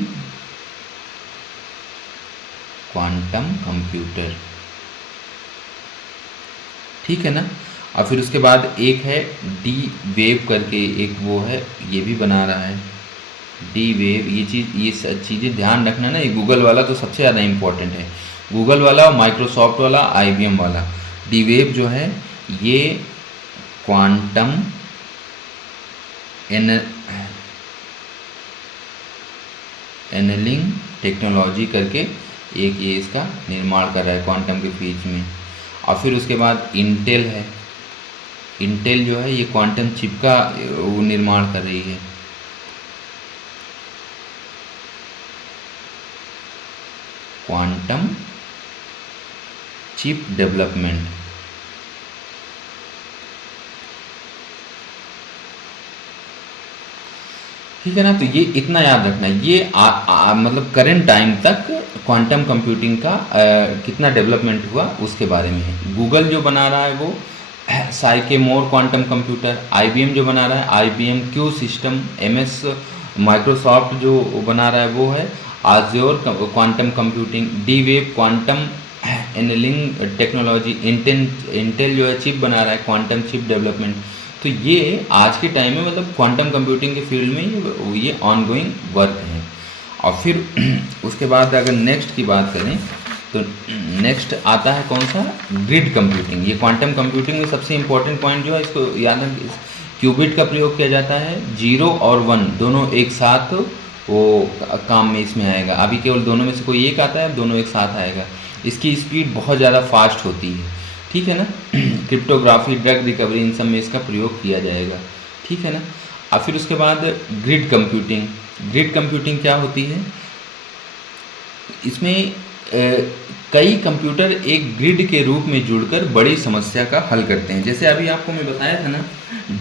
कंप्यूटर, ठीक है ना। और फिर उसके बाद एक है D-Wave करके एक वो है, ये भी बना रहा है D-Wave। ये चीज़ें ध्यान रखना ना, ये गूगल वाला तो सबसे ज़्यादा इम्पोर्टेंट है, गूगल वाला, माइक्रोसॉफ्ट वाला, IBM वाला। D-Wave जो है ये क्वांटम एनलिंग टेक्नोलॉजी करके एक ये इसका निर्माण कर रहा है क्वांटम के फील्ड में। और फिर उसके बाद इंटेल है, इंटेल जो है ये क्वांटम चिप का वो निर्माण कर रही है, क्वांटम चिप डेवलपमेंट। ठीक है ना, तो ये इतना याद रखना है, ये मतलब करेंट टाइम तक क्वांटम कंप्यूटिंग का कितना डेवलपमेंट हुआ उसके बारे में है। गूगल जो बना रहा है वो साइकेमोर क्वांटम कंप्यूटर, आईबीएम जो बना रहा है IBM Q system, MS Microsoft जो बना रहा है वो है Azure quantum computing, D wave quantum annealing technology, Intel जो है चिप बना रहा है क्वांटम चिप डेवलपमेंट। तो ये आज के टाइम में मतलब क्वांटम कंप्यूटिंग के फील्ड में ये ऑनगोइंग वर्क है। और फिर उसके बाद अगर नेक्स्ट की बात करें तो नेक्स्ट आता है कौन सा, ग्रिड कंप्यूटिंग। ये क्वांटम कंप्यूटिंग में सबसे इम्पोर्टेंट पॉइंट जो है, इसको याद रखिए, क्यूबिट का प्रयोग किया जाता है, 0 और 1 दोनों एक साथ वो काम में इसमें आएगा। अभी केवल दोनों में से कोई एक आता है, दोनों एक साथ आएगा। इसकी स्पीड बहुत ज़्यादा फास्ट होती है, ठीक है ना। क्रिप्टोग्राफी, ड्रग रिकवरी, इन सब में इसका प्रयोग किया जाएगा, ठीक है ना। और फिर उसके बाद ग्रिड कंप्यूटिंग। ग्रिड कंप्यूटिंग क्या होती है, इसमें कई कंप्यूटर एक ग्रिड के रूप में जुड़कर बड़ी समस्या का हल करते हैं। जैसे अभी आपको मैं बताया था ना,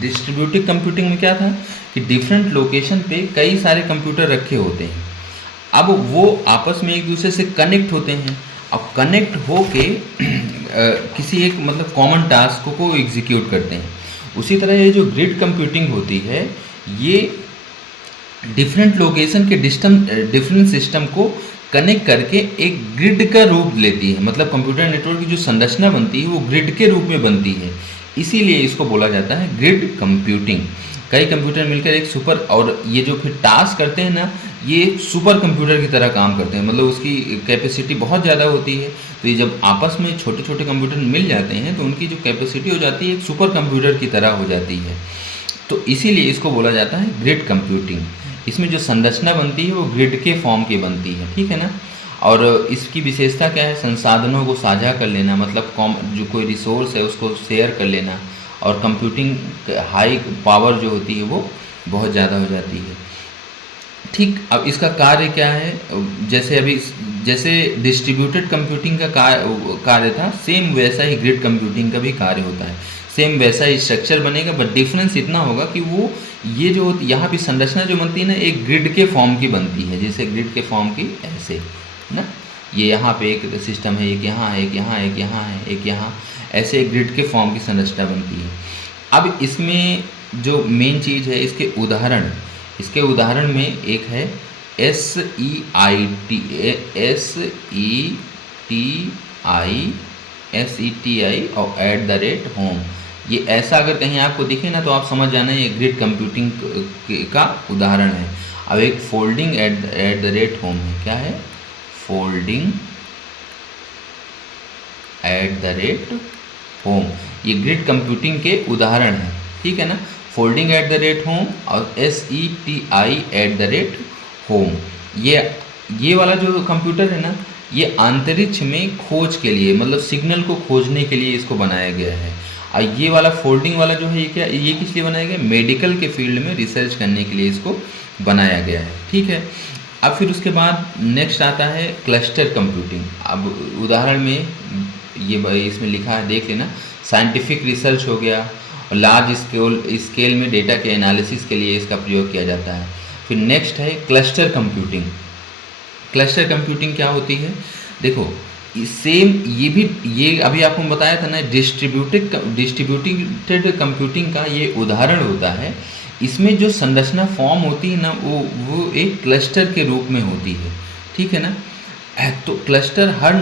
डिस्ट्रीब्यूटिव कंप्यूटिंग में क्या था कि डिफरेंट लोकेशन पे कई सारे कंप्यूटर रखे होते हैं। अब वो आपस में एक दूसरे से कनेक्ट होते हैं। अब कनेक्ट होके किसी एक मतलब कॉमन टास्क को एग्जीक्यूट करते हैं। उसी तरह ये जो ग्रिड कंप्यूटिंग होती है, ये डिफरेंट लोकेशन के डिफरेंट सिस्टम को कनेक्ट करके एक ग्रिड का रूप लेती है। मतलब कंप्यूटर नेटवर्क की जो संरचना बनती है वो ग्रिड के रूप में बनती है, इसीलिए इसको बोला जाता है ग्रिड कंप्यूटिंग। कई कंप्यूटर मिलकर एक सुपर, और ये जो फिर टास्क करते हैं ना, ये सुपर कंप्यूटर की तरह काम करते हैं। मतलब उसकी कैपेसिटी बहुत ज़्यादा होती है। तो ये जब आपस में छोटे छोटे कंप्यूटर मिल जाते हैं तो उनकी जो कैपेसिटी हो जाती है एक सुपर कंप्यूटर की तरह हो जाती है। तो इसीलिए इसको बोला जाता है ग्रिड कंप्यूटिंग। इसमें जो संरचना बनती है वो ग्रिड के फॉर्म की बनती है, ठीक है ना। और इसकी विशेषता क्या है, संसाधनों को साझा कर लेना, मतलब जो कोई रिसोर्स है उसको शेयर कर लेना, और कंप्यूटिंग हाई पावर जो होती है वो बहुत ज़्यादा हो जाती है, ठीक। अब इसका कार्य क्या है, जैसे डिस्ट्रीब्यूटेड कंप्यूटिंग का कार्य था, सेम वैसा ही ग्रिड कंप्यूटिंग का भी कार्य होता है। सेम वैसा ही स्ट्रक्चर बनेगा, बट डिफरेंस इतना होगा कि वो ये जो यहाँ पे संरचना जो बनती है ना, एक ग्रिड के फॉर्म की बनती है। जैसे ग्रिड के फॉर्म की ऐसे ना, ये यहाँ पे एक सिस्टम है, एक यहाँ है, एक यहाँ है, एक यहाँ है, एक यहाँ, ऐसे एक ग्रिड के फॉर्म की संरचना बनती है। अब इसमें जो मेन चीज़ है, इसके उदाहरण में एक है SETI और @home। ये ऐसा अगर कहीं आपको दिखे ना तो आप समझ जाना ये ग्रिड कंप्यूटिंग का उदाहरण है। अब एक फोल्डिंग @home है, क्या है, फोल्डिंग @home, ये ग्रिड कंप्यूटिंग के उदाहरण है, ठीक है ना। फोल्डिंग @home और SETI @home, ये वाला जो कंप्यूटर है ना, ये अंतरिक्ष में खोज के लिए, मतलब सिग्नल को खोजने के लिए इसको बनाया गया है। और ये वाला फोल्डिंग वाला जो है ये किस लिए बनाया गया, मेडिकल के फील्ड में रिसर्च करने के लिए इसको बनाया गया है, ठीक है। अब फिर उसके बाद नेक्स्ट आता है क्लस्टर कंप्यूटिंग। अब उदाहरण में ये इसमें लिखा है, देख लेना, साइंटिफिक रिसर्च हो गया, और लार्ज स्केल में डेटा के एनालिसिस के लिए इसका प्रयोग किया जाता है। फिर नेक्स्ट है क्लस्टर कंप्यूटिंग। क्लस्टर कंप्यूटिंग क्या होती है, देखो सेम ये अभी आपको बताया था ना, डिस्ट्रीब्यूटेड कंप्यूटिंग का ये उदाहरण होता है। इसमें जो संरचना फॉर्म होती है ना, वो एक क्लस्टर के रूप में होती है, ठीक है ना। तो क्लस्टर हर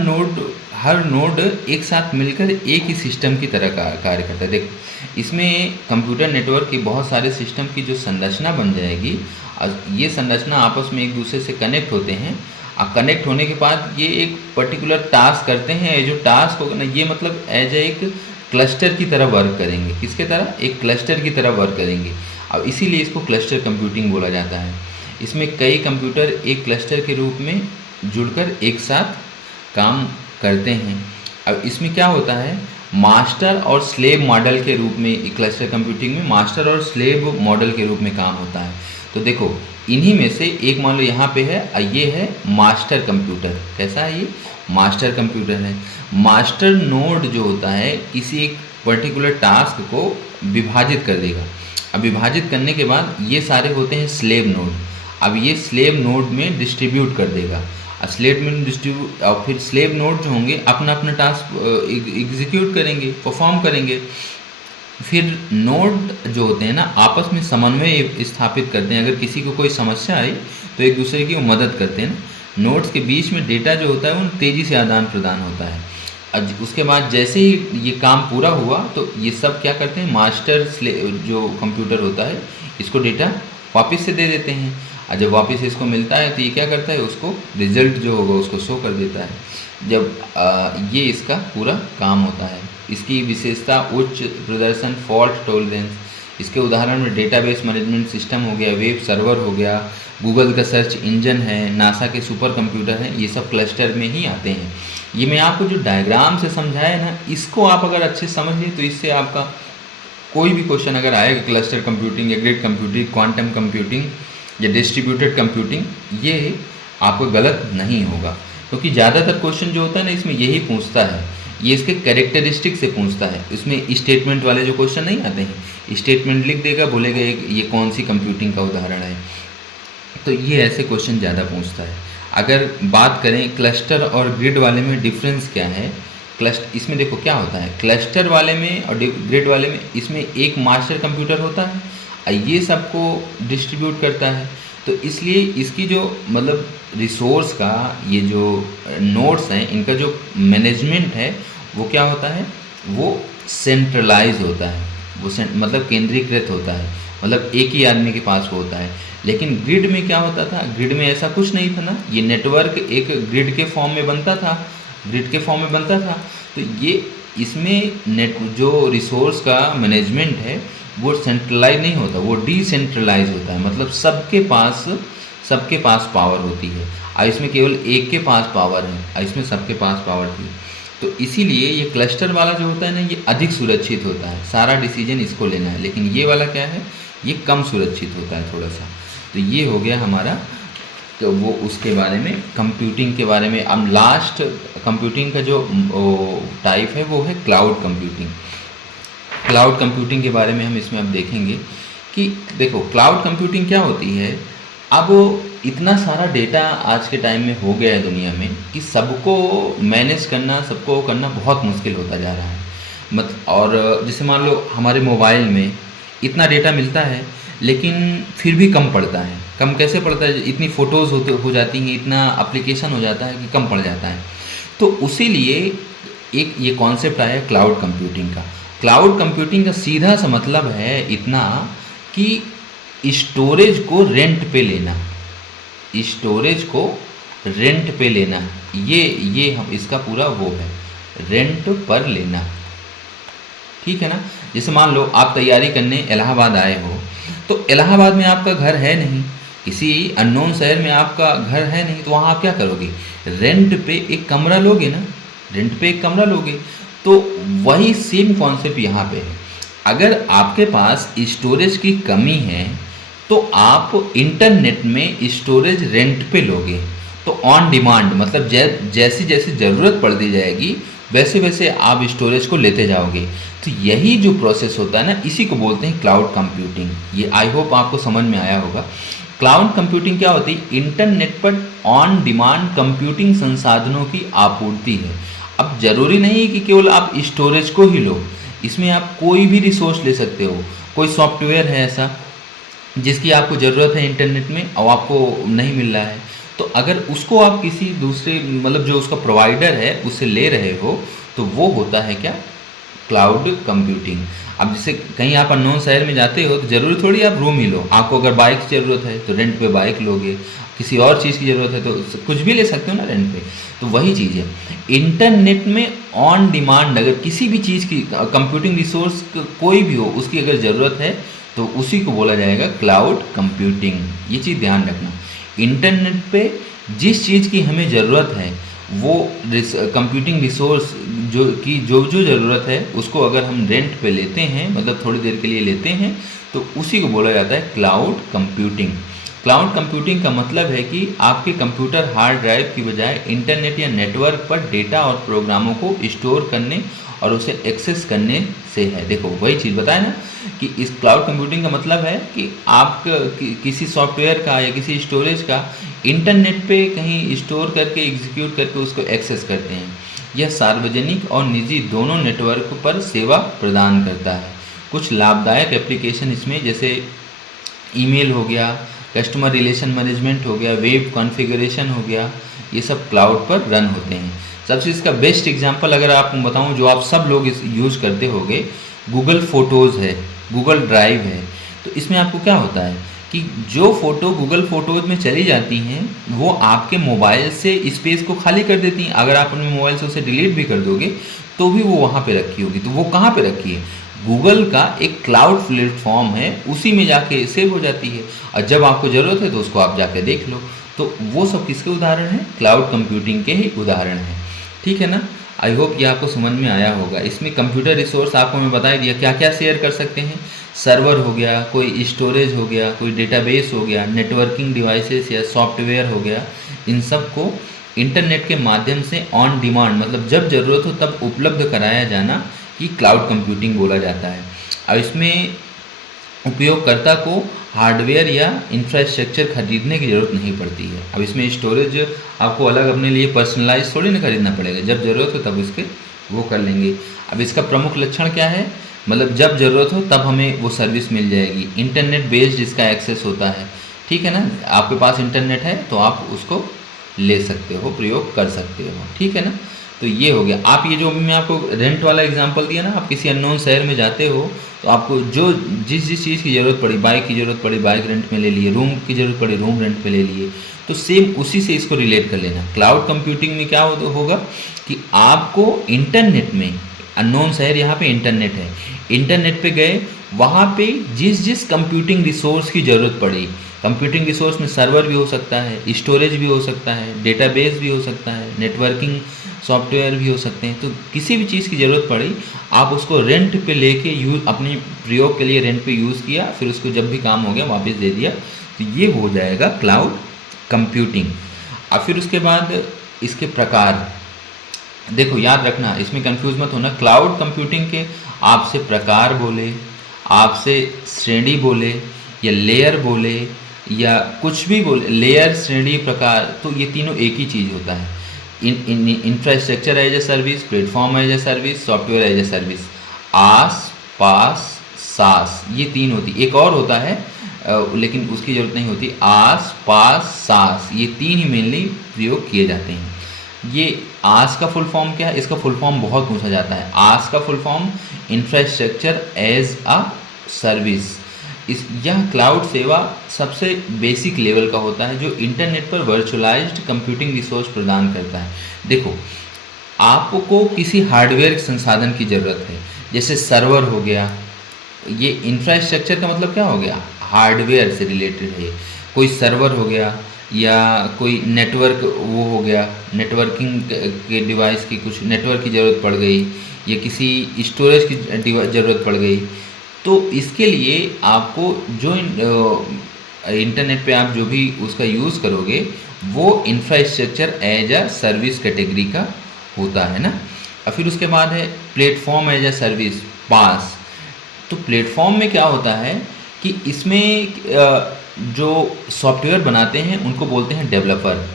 नोड एक साथ मिलकर एक ही सिस्टम की तरह कार्य करता है। देख, इसमें कंप्यूटर नेटवर्क की बहुत सारे सिस्टम की जो संरचना बन जाएगी, और ये संरचना आपस में एक दूसरे से कनेक्ट होते हैं, और कनेक्ट होने के बाद ये एक पर्टिकुलर टास्क करते हैं। ये जो टास्क होगा ना, ये मतलब एज एक क्लस्टर की तरह वर्क करेंगे। किसके तरह, एक क्लस्टर की तरह वर्क करेंगे, और इसीलिए इसको क्लस्टर कंप्यूटिंग बोला जाता है। इसमें कई कंप्यूटर एक क्लस्टर के रूप में जुड़कर एक साथ काम करते हैं। अब इसमें क्या होता है, मास्टर और स्लेव मॉडल के रूप में, क्लस्टर कंप्यूटिंग में मास्टर और स्लेव मॉडल के रूप में काम होता है। तो देखो इन्हीं में से एक मान लो यहाँ पे है, ये है मास्टर कंप्यूटर। कैसा है ये? मास्टर कंप्यूटर है। मास्टर नोड जो होता है किसी एक पर्टिकुलर टास्क को विभाजित कर देगा। अब विभाजित करने के बाद ये सारे होते हैं स्लेव नोड। अब ये स्लेव नोड में डिस्ट्रीब्यूट कर देगा। स्लेव में डिस्ट्रीब्यूट और फिर स्लेव नोड जो होंगे अपना अपना टास्क एग्जीक्यूट करेंगे, परफॉर्म करेंगे। फिर नोड जो होते हैं ना आपस में समन्वय स्थापित करते हैं। अगर किसी को कोई समस्या आई तो एक दूसरे की वो मदद करते हैं ना। नोड्स के बीच में डेटा जो होता है वो तेज़ी से आदान प्रदान होता है। उसके बाद जैसे ही ये काम पूरा हुआ तो ये सब क्या करते हैं, मास्टर जो कंप्यूटर होता है इसको डेटा वापस से दे देते हैं। और जब वापस इसको मिलता है तो ये क्या करता है, उसको रिजल्ट जो होगा उसको शो कर देता है। जब ये इसका पूरा काम होता है। इसकी विशेषता उच्च प्रदर्शन, फॉल्ट टॉलरेंस। इसके उदाहरण में डेटाबेस मैनेजमेंट सिस्टम हो गया, वेब सर्वर हो गया, गूगल का सर्च इंजन है, नासा के सुपर कंप्यूटर हैं, ये सब क्लस्टर में ही आते हैं। ये मैं आपको जो डायग्राम से समझाया ना, इसको आप अगर अच्छे से समझ लें तो इससे आपका कोई भी क्वेश्चन अगर आएगा क्लस्टर कंप्यूटिंग या ग्रिड कंप्यूटिंग, क्वांटम कंप्यूटिंग या डिस्ट्रीब्यूटेड कंप्यूटिंग, ये आपको गलत नहीं होगा। क्योंकि ज़्यादातर क्वेश्चन जो होता है ना इसमें यही पूछता है, ये इसके कैरेक्टरिस्टिक से पूछता है। इसमें स्टेटमेंट वाले जो क्वेश्चन नहीं आते हैं, स्टेटमेंट लिख देगा, बोलेगा ये कौन सी कंप्यूटिंग का उदाहरण है। तो ये ऐसे क्वेश्चन ज़्यादा पूछता है। अगर बात करें क्लस्टर और ग्रिड वाले में डिफरेंस क्या है, इसमें देखो क्या होता है, क्लस्टर वाले में और ग्रिड वाले में इसमें एक मास्टर कंप्यूटर होता है और ये सबको डिस्ट्रीब्यूट करता है। तो इसलिए इसकी जो मतलब रिसोर्स का ये जो नोड्स हैं इनका जो मैनेजमेंट है वो क्या होता है, वो सेंट्रलाइज होता है, वो मतलब केंद्रीकृत होता है, मतलब एक ही आदमी के पास वो होता है। लेकिन ग्रिड में क्या होता था, ग्रिड में ऐसा कुछ नहीं था ना, ये नेटवर्क एक ग्रिड के फॉर्म में बनता था, ग्रिड के फॉर्म में बनता था। तो ये इसमें जो रिसोर्स का मैनेजमेंट है वो सेंट्रलाइज नहीं होता, वो डिसेंट्रलाइज होता है। मतलब सबके पास पावर होती है और इसमें केवल एक के पास पावर है और इसमें सबके पास पावर थी। तो इसीलिए ये क्लस्टर वाला जो होता है ना ये अधिक सुरक्षित होता है, सारा डिसीजन इसको लेना है। लेकिन ये वाला क्या है, ये कम सुरक्षित होता है थोड़ा सा। तो ये हो गया हमारा, तो वो उसके बारे में, कंप्यूटिंग के बारे में। अब लास्ट कंप्यूटिंग का जो टाइप है वो है क्लाउड कंप्यूटिंग। क्लाउड कंप्यूटिंग के बारे में हम इसमें अब देखेंगे कि देखो क्लाउड कंप्यूटिंग क्या होती है। अब इतना सारा डेटा आज के टाइम में हो गया है दुनिया में कि सबको मैनेज करना, सबको करना बहुत मुश्किल होता जा रहा है। और जैसे मान लो हमारे मोबाइल में इतना डेटा मिलता है लेकिन फिर भी कम पड़ता है। कम कैसे पड़ता है, इतनी फ़ोटोज़ हो जाती हैं, इतना एप्लीकेशन हो जाता है कि कम पड़ जाता है। तो उसी लिए एक ये कॉन्सेप्ट आया क्लाउड कंप्यूटिंग का। क्लाउड कंप्यूटिंग का सीधा सा मतलब है इतना कि स्टोरेज को रेंट पे लेना, स्टोरेज को रेंट पे लेना, ये हम इसका पूरा वो है, रेंट पर लेना। ठीक है ना। जैसे मान लो आप तैयारी करने इलाहाबाद आए हो, तो इलाहाबाद में आपका घर है नहीं, किसी अननोन शहर में आपका घर है नहीं, तो वहाँ आप क्या करोगे, रेंट पे एक कमरा लोगे ना, रेंट पे एक कमरा लोगे। तो वही सेम कॉन्सेप्ट यहाँ पे है। अगर आपके पास स्टोरेज की कमी है तो आप इंटरनेट में स्टोरेज रेंट पे लोगे। तो ऑन डिमांड मतलब जैसी जैसी ज़रूरत पड़ती जाएगी वैसे वैसे आप स्टोरेज को लेते जाओगे। तो यही जो प्रोसेस होता है ना, इसी को बोलते हैं क्लाउड कंप्यूटिंग। ये आई होप आपको समझ में आया होगा। क्लाउड कंप्यूटिंग क्या होती है, इंटरनेट पर ऑन डिमांड कंप्यूटिंग संसाधनों की आपूर्ति है। अब जरूरी नहीं है कि केवल आप स्टोरेज को ही लो, इसमें आप कोई भी रिसोर्स ले सकते हो। कोई सॉफ्टवेयर है ऐसा जिसकी आपको ज़रूरत है इंटरनेट में और आपको नहीं मिल रहा है, तो अगर उसको आप किसी दूसरे मतलब जो उसका प्रोवाइडर है उससे ले रहे हो तो वो होता है क्या, क्लाउड कंप्यूटिंग। अब जैसे कहीं आप अननोन शहर में जाते हो तो ज़रूरी थोड़ी आप रूम ही लो, आपको अगर बाइक की ज़रूरत है तो रेंट पे बाइक लोगे, किसी और चीज़ की ज़रूरत है तो कुछ भी ले सकते हो ना रेंट पे। तो वही चीज़ है इंटरनेट में ऑन डिमांड, अगर किसी भी चीज़ की कंप्यूटिंग रिसोर्स कोई भी हो उसकी अगर ज़रूरत है तो उसी को बोला जाएगा क्लाउड कंप्यूटिंग। ये चीज़ ध्यान रखना, इंटरनेट पे जिस चीज़ की हमें ज़रूरत है वो कंप्यूटिंग रिसोर्स जो ज़रूरत है उसको अगर हम रेंट पे लेते हैं, मतलब थोड़ी देर के लिए लेते हैं, तो उसी को बोला जाता है क्लाउड कंप्यूटिंग। क्लाउड कंप्यूटिंग का मतलब है कि आपके कंप्यूटर हार्ड ड्राइव की बजाय इंटरनेट या नेटवर्क पर डेटा और प्रोग्रामों को स्टोर करने और उसे एक्सेस करने से है। देखो वही चीज़ बताया ना कि इस क्लाउड कंप्यूटिंग का मतलब है कि आप किसी सॉफ्टवेयर का या किसी स्टोरेज का इंटरनेट पे कहीं स्टोर करके एग्जीक्यूट करके उसको एक्सेस करते हैं। यह सार्वजनिक और निजी दोनों नेटवर्क पर सेवा प्रदान करता है। कुछ लाभदायक एप्लीकेशन इसमें जैसे ईमेल हो गया, कस्टमर रिलेशन मैनेजमेंट हो गया, वेब कॉन्फ़िगरेशन हो गया, ये सब क्लाउड पर रन होते हैं। सबसे इसका बेस्ट एग्जांपल अगर आपको बताऊं जो आप सब लोग इस यूज़ करते होंगे, गूगल फ़ोटोज़ है, गूगल ड्राइव है। तो इसमें आपको क्या होता है कि जो फ़ोटो गूगल फ़ोटोज़ में चली जाती हैं वो आपके मोबाइल से स्पेस को खाली कर देती हैं। अगर आप अपने मोबाइल से उसे डिलीट भी कर दोगे तो भी वो वहाँ पे रखी होगी। तो वो कहाँ पे रखी है? गूगल का एक क्लाउड प्लेटफॉर्म है, उसी में जाके सेव हो जाती है और जब आपको ज़रूरत है तो उसको आप जाके देख लो। तो वो सब किसके उदाहरण हैं? क्लाउड कंप्यूटिंग के ही उदाहरण हैं। ठीक है ना? आई होप ये आपको समझ में आया होगा। इसमें कंप्यूटर रिसोर्स आपको मैं बता दिया क्या क्या शेयर कर सकते हैं। सर्वर हो गया, कोई स्टोरेज हो गया, कोई डेटाबेस हो गया, नेटवर्किंग डिवाइसेस या सॉफ्टवेयर हो गया, इन सब को इंटरनेट के माध्यम से ऑन डिमांड मतलब जब ज़रूरत हो तब उपलब्ध कराया जाना कि क्लाउड कंप्यूटिंग बोला जाता है। अब इसमें उपयोगकर्ता को हार्डवेयर या इंफ्रास्ट्रक्चर खरीदने की ज़रूरत नहीं पड़ती है। अब इसमें स्टोरेज आपको अलग अपने लिए पर्सनलाइज थोड़ी ना खरीदना पड़ेगा, जब ज़रूरत हो तब इसके वो कर लेंगे। अब इसका प्रमुख लक्षण क्या है? मतलब जब ज़रूरत हो तब हमें वो सर्विस मिल जाएगी। इंटरनेट बेस्ड इसका एक्सेस होता है। ठीक है ना? आपके पास इंटरनेट है तो आप उसको ले सकते हो, प्रयोग कर सकते हो। ठीक है ना? तो ये हो गया। आप ये जो अभी मैं आपको रेंट वाला एग्जांपल दिया ना, आप किसी अननोन शहर में जाते हो तो आपको जो जिस चीज़ की ज़रूरत पड़ी, बाइक की ज़रूरत पड़ी बाइक रेंट में ले लिए, रूम की ज़रूरत पड़ी रूम रेंट पे ले लिए, तो सेम उसी से इसको रिलेट कर लेना। क्लाउड कंप्यूटिंग में क्या होगा कि आपको इंटरनेट में, अननोन शहर यहाँ पे इंटरनेट है, इंटरनेट पे गए, वहाँ पे जिस कंप्यूटिंग रिसोर्स की ज़रूरत पड़ी, कंप्यूटिंग रिसोर्स में सर्वर भी हो सकता है, स्टोरेज भी हो सकता है, डेटाबेस भी हो सकता है, नेटवर्किंग सॉफ्टवेयर भी हो सकते हैं। तो किसी भी चीज़ की ज़रूरत पड़ी आप उसको रेंट पे लेके यूज़ अपने प्रयोग के लिए रेंट पे यूज़ किया, फिर उसको जब भी काम हो गया वापस दे दिया, तो ये हो जाएगा क्लाउड कंप्यूटिंग। अब फिर उसके बाद इसके प्रकार देखो, याद रखना, इसमें कंफ्यूज मत होना। क्लाउड कंप्यूटिंग के आपसे प्रकार बोले, आपसे श्रेणी बोले या लेयर बोले या कुछ भी बोले, लेयर, श्रेणी, प्रकार, तो ये तीनों एक ही चीज़ होता है। Infrastructure as a service, platform as a service, software as a service, IaaS PaaS SaaS, ये तीन होती। एक और होता है लेकिन उसकी ज़रूरत नहीं होती। आस पास सास, ये तीन ही मेनली प्रयोग किए जाते हैं। ये आस का फुल फॉर्म क्या है? इसका फुल फॉर्म बहुत पूछा जाता है। आस का full form infrastructure as a service. यह क्लाउड सेवा सबसे बेसिक लेवल का होता है जो इंटरनेट पर वर्चुअलाइज्ड कंप्यूटिंग रिसोर्स प्रदान करता है। देखो, आपको किसी हार्डवेयर संसाधन की ज़रूरत है, जैसे सर्वर हो गया, ये इंफ्रास्ट्रक्चर का मतलब क्या हो गया? हार्डवेयर से रिलेटेड है। कोई सर्वर हो गया या कोई नेटवर्क वो हो गया, नेटवर्किंग के डिवाइस की कुछ नेटवर्क की ज़रूरत पड़ गई या किसी स्टोरेज की ज़रूरत पड़ गई, तो इसके लिए आपको जो इंटरनेट पे आप जो भी उसका यूज़ करोगे वो infrastructure as a service category का होता है ना। और फिर उसके बाद है platform as a service, PaaS. तो प्लेटफॉर्म में क्या होता है कि इसमें जो सॉफ्टवेयर बनाते हैं उनको बोलते हैं डेवलपर।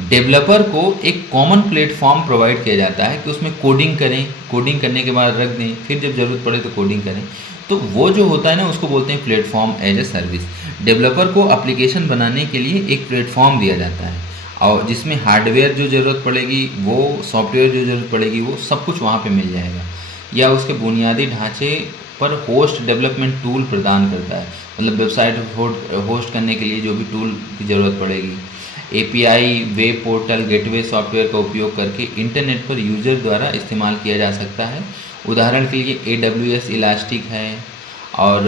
डेवलपर को एक कॉमन प्लेटफॉर्म प्रोवाइड किया जाता है कि उसमें कोडिंग करें, कोडिंग करने के बाद रख दें, फिर जब ज़रूरत पड़े तो कोडिंग करें। तो वो जो होता है ना, उसको बोलते हैं platform as a service. Developer को एप्लीकेशन बनाने के लिए एक प्लेटफॉर्म दिया जाता है और जिसमें हार्डवेयर जो ज़रूरत पड़ेगी, वो सॉफ्टवेयर जो ज़रूरत पड़ेगी, वो सब कुछ वहाँ पे मिल जाएगा। या उसके बुनियादी ढांचे पर होस्ट डेवलपमेंट टूल प्रदान करता है, मतलब वेबसाइट होस्ट करने के लिए जो भी टूल की ज़रूरत पड़ेगी। API, web portal, gateway software का उपयोग करके इंटरनेट पर यूज़र द्वारा इस्तेमाल किया जा सकता है। उदाहरण के लिए AWS इलास्टिक है और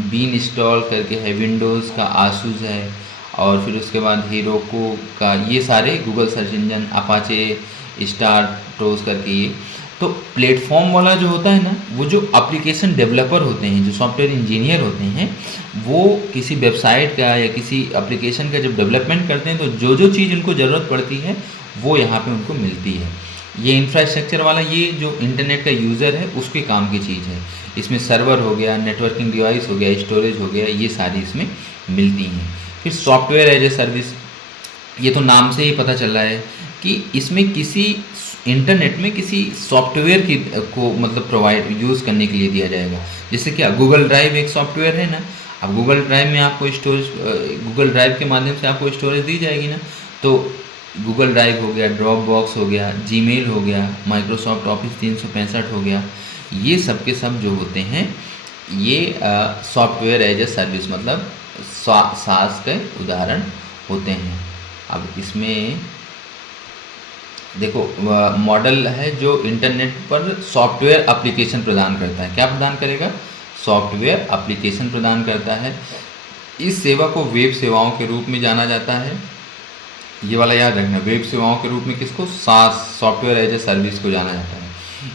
बीन इंस्टॉल करके है, विंडोज़ का आसूस है और फिर उसके बाद हीरोको का, ये सारे Google search engine, Apache star toes करके ये। तो प्लेटफॉर्म वाला जो होता है ना, वो जो एप्लीकेशन डेवलपर होते हैं, जो सॉफ्टवेयर इंजीनियर होते हैं, वो किसी वेबसाइट का या किसी एप्लीकेशन का जब डेवलपमेंट करते हैं तो जो जो चीज़ उनको ज़रूरत पड़ती है वो यहाँ पे उनको मिलती है। ये इंफ्रास्ट्रक्चर वाला, ये जो इंटरनेट का यूज़र है उसके काम की चीज़ है। इसमें सर्वर हो गया, नेटवर्किंग डिवाइस हो गया, स्टोरेज हो गया, ये सारी इसमें मिलती हैं। फिर सॉफ्टवेयर एज ए सर्विस, ये तो नाम से ही पता चल रहा है कि इसमें किसी इंटरनेट में किसी सॉफ्टवेयर की को मतलब प्रोवाइड यूज़ करने के लिए दिया जाएगा। जैसे क्या गूगल ड्राइव एक सॉफ्टवेयर है ना, अब गूगल ड्राइव में आपको स्टोरेज, गूगल ड्राइव के माध्यम से आपको स्टोरेज दी जाएगी ना, तो गूगल ड्राइव हो गया, ड्रॉप बॉक्स हो गया, जीमेल हो गया, माइक्रोसॉफ्ट ऑफिस 365 हो गया, ये सब के सब जो होते हैं ये सॉफ्टवेयर एज ए सर्विस मतलब सास के उदाहरण होते हैं। अब इसमें देखो मॉडल है जो इंटरनेट पर सॉफ्टवेयर एप्लीकेशन प्रदान करता है। क्या प्रदान करेगा? सॉफ्टवेयर एप्लीकेशन प्रदान करता है। इस सेवा को वेब सेवाओं के रूप में जाना जाता है। ये वाला याद रखना, वेब सेवाओं के रूप में किसको? सास, सॉफ्टवेयर एज ए सर्विस को जाना जाता है।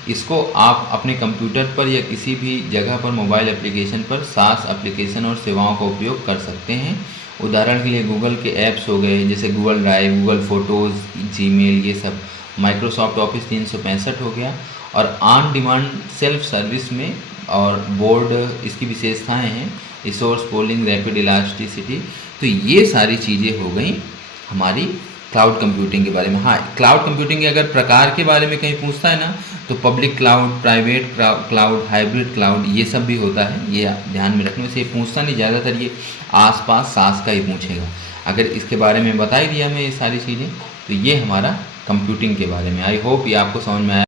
इसको आप अपने कंप्यूटर पर या किसी भी जगह पर मोबाइल एप्लीकेशन पर सास एप्लीकेशन और सेवाओं का उपयोग कर सकते हैं। उदाहरण के लिए गूगल के ऐप्स हो गए, जैसे Google drive, Google photos, Gmail, ये सब। माइक्रोसॉफ्ट ऑफिस 365 हो गया। और ऑन डिमांड सेल्फ सर्विस में और बोर्ड इसकी विशेषताएं हैं, रिसोर्स पूलिंग, रैपिड इलास्टिसिटी। तो ये सारी चीज़ें हो गई हमारी क्लाउड कंप्यूटिंग के बारे में। हाँ, क्लाउड कंप्यूटिंग के अगर प्रकार के बारे में कहीं पूछता है ना, तो public cloud, private cloud, hybrid cloud, ये सब भी होता है। ये ध्यान में रखने से ये पूछता नहीं, ज़्यादातर ये आसपास सास का ही पूछेगा। अगर इसके बारे में बता ही दिया मैं ये सारी चीज़ें, तो ये हमारा कंप्यूटिंग के बारे में। आई होप ये आपको समझ में आया।